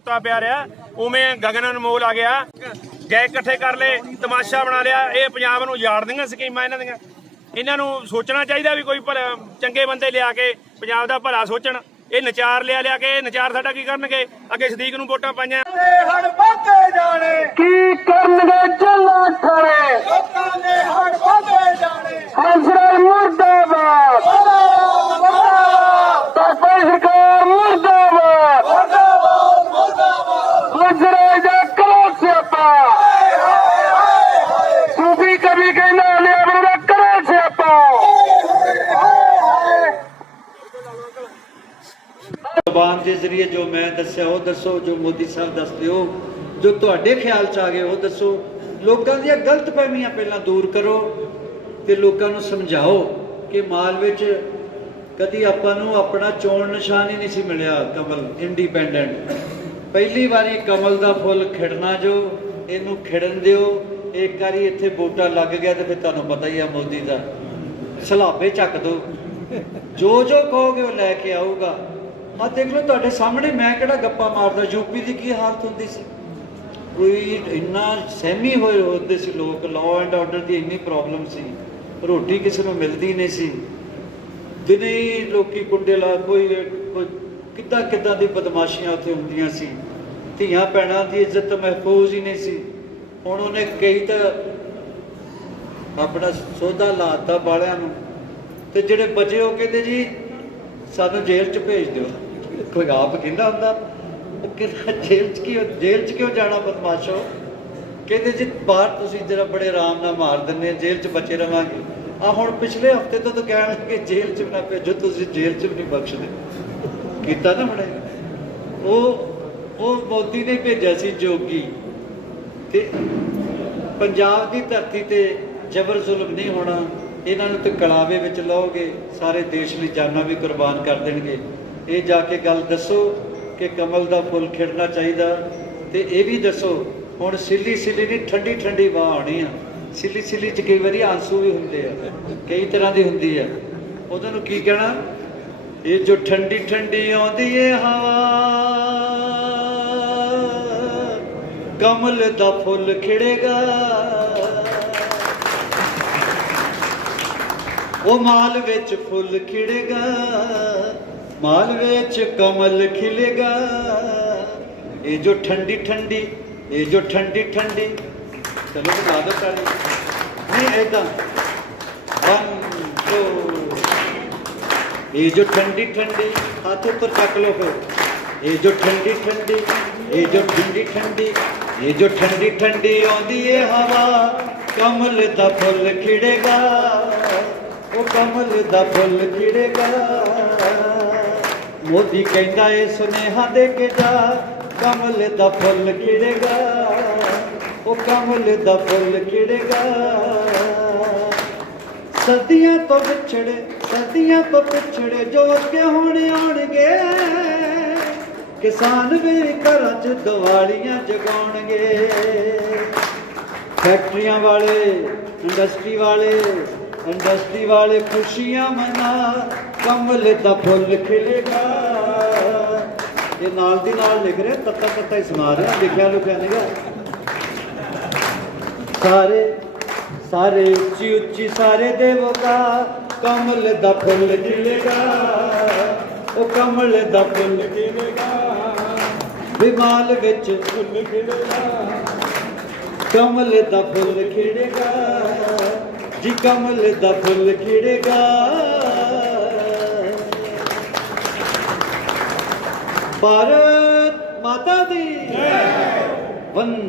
ਕੁੱਤਾ ਪਿਆ ਰਿਹਾ। ਉਵੇਂ ਗਗਨ ਅਨਮੋਲ ਆ ਗਿਆ। ਗਏ ਇਕੱਠੇ ਕਰ ਲਏ ਤਮਾਸ਼ਾ ਬਣਾ ਲਿਆ। ਇਹ ਪੰਜਾਬ ਨੂੰ ਯਾੜ ਦੀਆਂ ਸਕੀਮਾਂ ਇਹਨਾਂ ਦੀਆਂ। ਇਹਨਾਂ ਨੂੰ ਸੋਚਣਾ ਚਾਹੀਦਾ ਵੀ ਕੋਈ ਭਲਾ ਚੰਗੇ ਬੰਦੇ ਲਿਆ ਕੇ ਪੰਜਾਬ ਦਾ ਭਲਾ ਸੋਚਣ। ਇਹ ਨਚਾਰ ਲਿਆ ਲਿਆ ਕੇ ਇਹ ਨਚਾਰ ਸਾਡਾ ਕੀ ਕਰਨਗੇ? ਅੱਗੇ ਸਦੀਕ ਨੂੰ ਵੋਟਾਂ ਪਾਈਆਂ। ਹੜ ਵੱਧਦੇ ਜਾਣੇ। ਕੀ ਕਰਨਗੇ ਜੱਲਾ ਖੜੇ ਲੋਕਾਂ ਦੇ ਹੜ ਵੱਧਦੇ ਜਾਣੇ। ਹਜ਼ਰ ਮੁਰਦਾਬਾਦ ਜ਼ਬਾਨ ਦੇ ਜ਼ਰੀਏ ਜੋ ਮੈਂ ਦੱਸਿਆ, ਉਹ ਦੱਸੋ, ਜੋ ਮੋਦੀ ਸਾਹਿਬ ਦੱਸਦੇ ਹੋ, ਜੋ ਤੁਹਾਡੇ ਖਿਆਲ ਚ ਆ ਗਏ, ਉਹ ਦੱਸੋ। ਲੋਕਾਂ ਦੀਆਂ ਗਲਤ ਫਹਿਮੀਆਂ ਪਹਿਲਾਂ ਦੂਰ ਕਰੋ ਤੇ ਲੋਕਾਂ ਨੂੰ ਸਮਝਾਓ ਕਿ ਮਾਲ ਵਿੱਚ ਕਦੀ ਆਪਾਂ ਨੂੰ ਆਪਣਾ ਚੋਣ ਨਿਸ਼ਾਨ ਹੀ ਨਹੀਂ ਸੀ ਮਿਲਿਆ, ਕਮਲ ਇੰਡੀਪੈਂਡੈਂਟ ਪਹਿਲੀ ਵਾਰੀ ਕਮਲ ਦਾ ਫੁੱਲ ਖਿੜਨਾ ਜੋ, ਇਹਨੂੰ ਖਿੜਨ ਦਿਓ। ਇੱਕ ਵਾਰੀ ਇੱਥੇ ਬੂਟਾ ਲੱਗ ਗਿਆ ਤੇ ਫਿਰ ਤੁਹਾਨੂੰ ਪਤਾ ਹੀ ਆ ਮੋਦੀ ਦਾ। ਸਲਾਬੇ ਚੱਕ ਦੋ। ਜੋ ਜੋ ਕਹੋਗੇ ਉਹ ਲੈ ਕੇ ਆਊਗਾ। ਆ ਦੇਖ ਲਓ ਤੁਹਾਡੇ ਸਾਹਮਣੇ ਮੈਂ ਕਿਹੜਾ ਗੱਪਾ ਮਾਰਦਾ ਯੂਪੀ ਦੀ ਕੀ ਹਾਲਤ ਹੁੰਦੀ ਸੀ? ਕੋਈ ਇੰਨਾ ਸਹਿਮੀ ਹੋਏ ਹੁੰਦੇ ਸੀ ਲੋਕ ਲਾਅ ਐਂਡ ਆਰਡਰ ਦੀ ਇੰਨੀ ਪ੍ਰੋਬਲਮ ਸੀ, ਰੋਟੀ ਕਿਸੇ ਨੂੰ ਮਿਲਦੀ ਨਹੀਂ ਸੀ। ਦਿਨੇ ਹੀ ਲੋਕੀ ਕੁੰਡੇ ਲਾ ਕੋਈ ਕਿੱਦਾਂ ਕਿੱਦਾਂ ਦੀ ਬਦਮਾਸ਼ੀਆਂ ਉੱਥੇ ਹੁੰਦੀਆਂ ਸੀ। ਧੀਆਂ ਭੈਣਾਂ ਦੀ ਇੱਜ਼ਤ ਮਹਿਫੂਜ਼ ਹੀ ਨਹੀਂ ਸੀ। ਹੁਣ ਉਹਨੇ ਕਈ ਤਾਂ ਆਪਣਾ ਸੌਦਾ ਲਾਤਾ ਬਾਲਿਆਂ ਨੂੰ, ਤੇ ਜਿਹੜੇ ਬਚੇ ਉਹ ਕਹਿੰਦੇ ਜੀ, ਸਾਨੂੰ ਜੇਲ੍ਹ 'ਚ ਭੇਜ ਦਿਓ। ਕੋਈ ਆਪ ਕਹਿੰਦਾ ਹੁੰਦਾ? ਕਿ ਜੇਲ੍ਹ 'ਚ ਕਿਉਂ ਜੇਲ੍ਹ 'ਚ ਕਿਉਂ ਜਾਣਾ ਬਦਮਾਸ਼ੋ? ਕਹਿੰਦੇ ਜੀ, ਬਾਹਰ ਤੁਸੀਂ ਜਿਹੜਾ ਬੜੇ ਆਰਾਮ ਨਾਲ ਮਾਰ ਦਿੰਦੇ ਜੇਲ੍ਹ 'ਚ ਬਚੇ ਰਵਾਂਗੇ। ਆ ਹੁਣ ਪਿਛਲੇ ਹਫ਼ਤੇ ਤੋਂ ਤਾਂ ਕਹਿਣ ਲੱਗੇ, ਜੇਲ੍ਹ 'ਚ ਨਾ ਭੇਜੋ, ਤੁਸੀਂ ਜੇਲ੍ਹ 'ਚ ਵੀ ਨਹੀਂ ਬਖਸ਼ਦੇ। ਕੀਤਾ ਨਾ ਬੜੇ ਉਹ ਉਹ ਮੋਦੀ ਨੇ ਭੇਜਿਆ ਸੀ ਜੋਗੀ। ਤੇ ਪੰਜਾਬ ਦੀ ਧਰਤੀ ਤੇ ਜ਼ਬਰ ਜ਼ੁਲਮ ਨਹੀਂ ਹੋਣਾ, ਇਹਨਾਂ ਨੂੰ ਤੇ ਕਲਾਵੇ ਵਿੱਚ ਲਾਓਗੇ, ਸਾਰੇ ਦੇਸ਼ ਲਈ ਜਾਨਾਂ ਵੀ ਕੁਰਬਾਨ ਕਰ ਦੇਣਗੇ। ਇਹ ਜਾ ਕੇ ਗੱਲ ਦੱਸੋ ਕਿ ਕਮਲ ਦਾ ਫੁੱਲ ਖਿੜਨਾ ਚਾਹੀਦਾ ਤੇ ਇਹ ਵੀ ਦੱਸੋ, ਹੁਣ ਸਿੱਲੀ ਸਿੱਲੀ ਨਹੀਂ, ਠੰਡੀ ਠੰਡੀ ਵਾਹ ਆਉਣੀ ਆ। ਸਿੱਲੀ ਸਿੱਲੀ ਚ ਕਈ ਵਾਰੀ ਆਂਸੂ ਵੀ ਹੁੰਦੇ ਆ, ਕਈ ਤਰ੍ਹਾਂ ਦੀ ਹੁੰਦੀ ਆ। ਉਹਨਾਂ ਨੂੰ ਕੀ ਕਹਿਣਾ? ਇਹ ਜੋ ਠੰਡੀ ਠੰਡੀ ਆਉਂਦੀ ਏ ਹਵਾ, ਕਮਲ ਦਾ ਫੁੱਲ ਖਿੜੇਗਾ। ਉਹ ਮਾਲ ਵਿੱਚ ਫੁੱਲ ਖਿੜੇਗਾ। ਮਾਲ ਵਿੱਚ ਕਮਲ ਖਿਲੇਗਾ ਇਹ ਜੋ ਠੰਡੀ ਠੰਡੀ ਇਹ ਜੋ ਠੰਡੀ ਠੰਡੀ ਚਲੋ ਬਤਾ ਦੋ ਤਾਲੀ ਨਹੀਂ ਐਦਾਂ 1 2 ਇਹ ਜੋ ਠੰਡੀ ਠੰਡੀ ਹੱਥ ਉੱਪਰ ਚੱਕ ਲਓ ਫਿਰ ਇਹ ਜੋ ਠੰਡੀ ਠੰਡੀ ਇਹ ਜੋ ਠੰਡੀ ਠੰਡੀ ਇਹ ਜੋ ਠੰਡੀ ਠੰਡੀ ਆਉਂਦੀ ਏ ਹਵਾ ਕਮਲ ਦਾ ਫੁੱਲ ਖਿੜੇਗਾ ਉਹ ਕਮਲ ਦਾ ਫੁੱਲ ਖਿੜੇਗਾ ਮੋਦੀ ਕਹਿੰਦਾ ਏ ਸੁਨੇਹਾ ਦੇ ਕੇ ਜਾ, ਕਮਲ ਦਾ ਫੁੱਲ ਖਿੜੇਗਾ। ਉਹ ਕਮਲ ਦਾ ਫੁੱਲ ਖਿੜੇਗਾ। ਸਦੀਆਂ ਤੋਂ ਵਿਛੜੇ, ਸਦੀਆਂ ਤੋਂ ਪਿਛੜੇ ਜੋ ਅੱਗੇ ਹੁਣ ਆਉਣਗੇ, ਕਿਸਾਨ ਵੀ ਘਰਾਂ 'ਚ ਦੀਵਾਲੀਆਂ ਜਗਾਉਣਗੇ। ਫੈਕਟਰੀਆਂ ਵਾਲੇ, ਇੰਡਸਟਰੀ ਵਾਲੇ ਇੰਡਸਟਰੀ ਵਾਲੇ ਖੁਸ਼ੀਆਂ ਮਨਾ, ਕਮਲ ਦਾ ਫੁੱਲ ਖਿਲੇਗਾ। ਇਹ ਨਾਲ ਦੀ ਨਾਲ ਲਿਖ ਰਿਹਾ, ਤੱਤਾ ਤੱਤਾ ਹੀ ਸੁਣਾ ਰਿਹਾ, ਲਿਖਿਆ ਲੁਕਿਆ ਨਹੀਂਗਾ ਸਾਰੇ ਸਾਰੇ ਉੱਚੀ ਉੱਚੀ ਸਾਰੇ ਦੇਵਤਾ, ਕਮਲ ਦਾ ਫੁੱਲ ਖਿਲੇਗਾ। ਉਹ ਕਮਲ ਦਾ ਫੁੱਲ ਖਿਲੇਗਾ। ਵਿਮਾਲ ਵਿੱਚ ਫੁੱਲ ਖਿਲੇਗਾ। ਕਮਲ ਦਾ ਫੁੱਲ ਖਿਲੇਗਾ। ਜੀ ਕਮਲ ਦਾ ਫੁੱਲ ਖਿੜੇਗਾ ਭਾਰਤ ਮਾਤਾ ਦੀ ਜੈ। ਵੰਦ